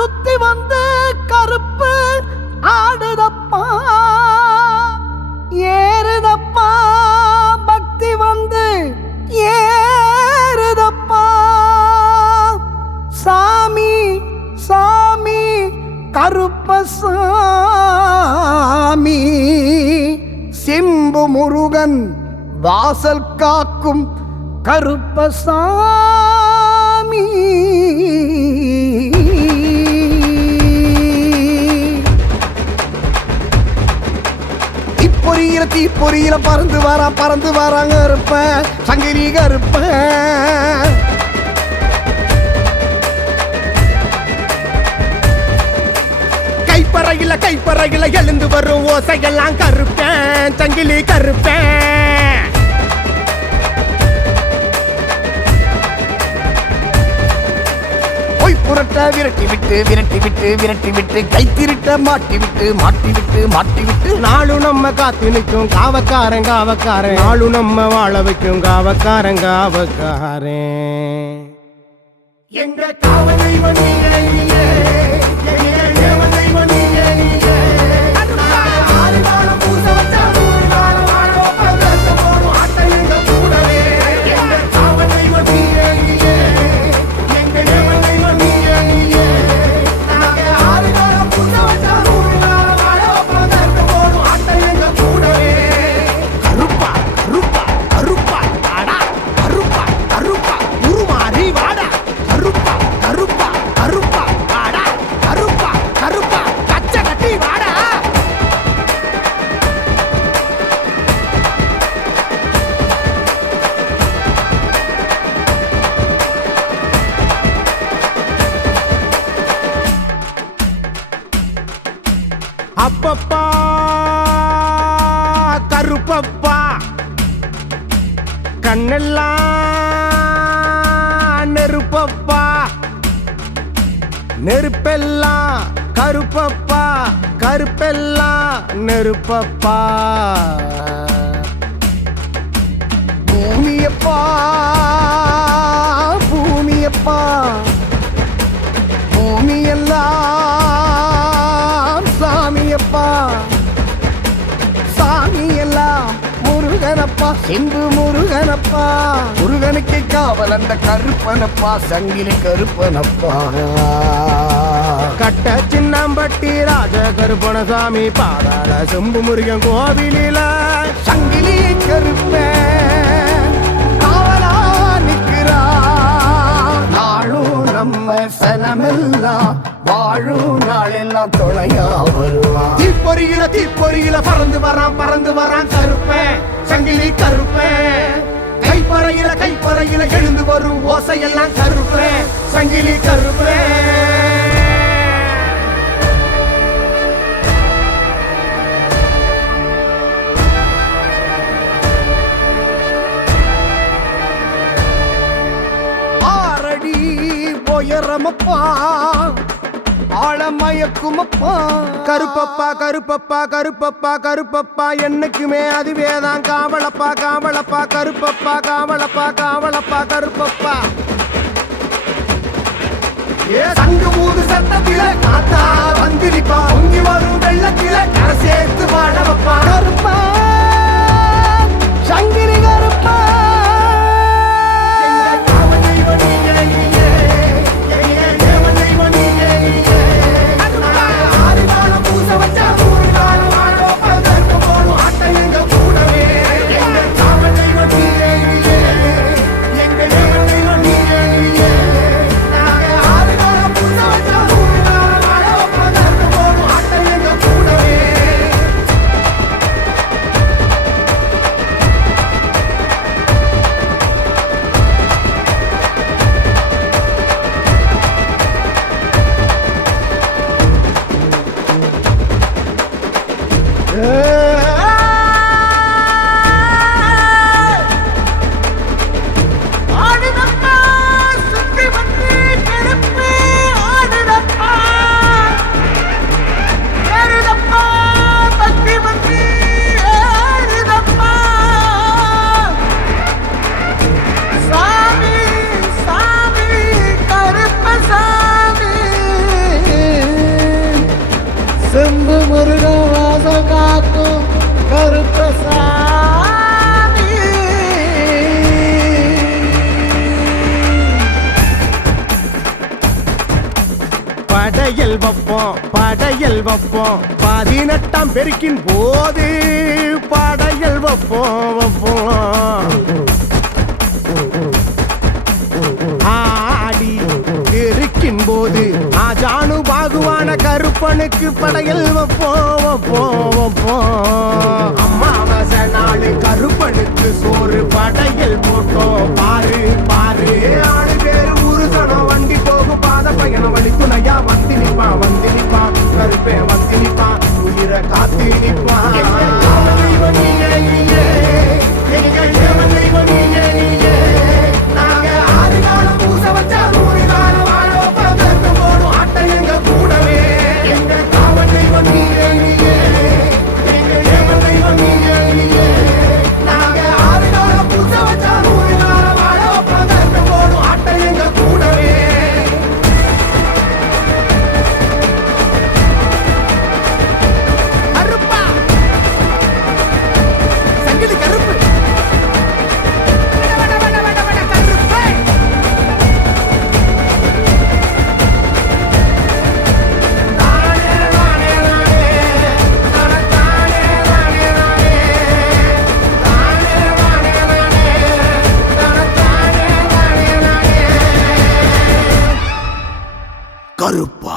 சுத்தி வந்து கருப்பு ஆடுதப்பா ஏறுதப்பா பக்தி வந்து ஏறுதப்பா. சாமி சாமி கருப்ப சாமி சிம்பு முருகன் வாசல் காக்கும் கருப்பசாமி எரியிற தீ பொறியில பறந்து வரா பறந்து வராங்க இருப்பேன் சங்கிலீக இருப்பேன் கைப்பறையில கைப்பறையில எழுந்து வரும் ஓசையெல்லாம் கருப்பேன். சங்கிலி கருப்பேன். புரட்ட விரட்டி விட்டு விரட்டி விட்டு விரட்டி விட்டு கை திருட்ட மாட்டி விட்டு மாட்டி விட்டு மாட்டி விட்டு. நாளும் நம்ம காத்து நிற்கும் காவக்காரன் காவக்காரன். நாளும் நம்ம வாழ வைக்கும் காவக்காரன் காவக்காரன். எங்க காவல் தெய்வம் கருப்பப்பா. கண்ணெல்லாம் நெருப்பப்பா. நெருப்பெல்லாம் கருப்பப்பா. கருப்பெல்லாம் நெருப்பப்பா. பூமியப்பா பூமியப்பா. பூமியெல்லாம் முருகனப்பா செந்து முருகனப்பா. முருகனுக்கு காவல் அந்த கருப்பனப்பா சங்கிலி கருப்பனப்பா. கட்ட சின்னம்பட்டி ராஜ கருப்பணசாமி பாதாள செம்பு முருகன் கோவிலில சங்கிலி கருப்பன். காவலா நிற்கிறா நாளும் நம்ம சனமெல்லாம் வாழும் நாளெல்லாம் துணையா வருவான். தீப்பொறியில தீப்பொறியில பறந்து வரான் பறந்து வரான் கருப்பேன் சங்கிலி கருப்பேன் கைப்பறையில கைப்பறையில எழுந்து வரும் ஓசையெல்லாம் கருப்பேன் சங்கிலி கருப்பேன் ஆரடி உயரமப்பா ஆழமயக்குமப்பா கருப்பப்பா கருப்பப்பா கருப்பப்பா கருப்பப்பா என்னைக்குமே அதுவேதான் காவலப்பா காவலப்பா கருப்பப்பா காவலப்பா காவலப்பா கருப்பப்பா. ஏ சங்கு மூது சத்தத்தில காத்தா வந்திருப்பா பொங்கி வரும் வெள்ளத்தில கரசி படையல் வைப்போம் படையல் வைப்போம். பதினெட்டாம் பெருக்கின் போது படையல் வைப்போம் வைப்போம். ஆடி பெருக்கின் போது ஆஜானு பாகுவான கருப்பனுக்கு படையல் வைப்போம் வைப்போம் வைப்போம். யாருப்பா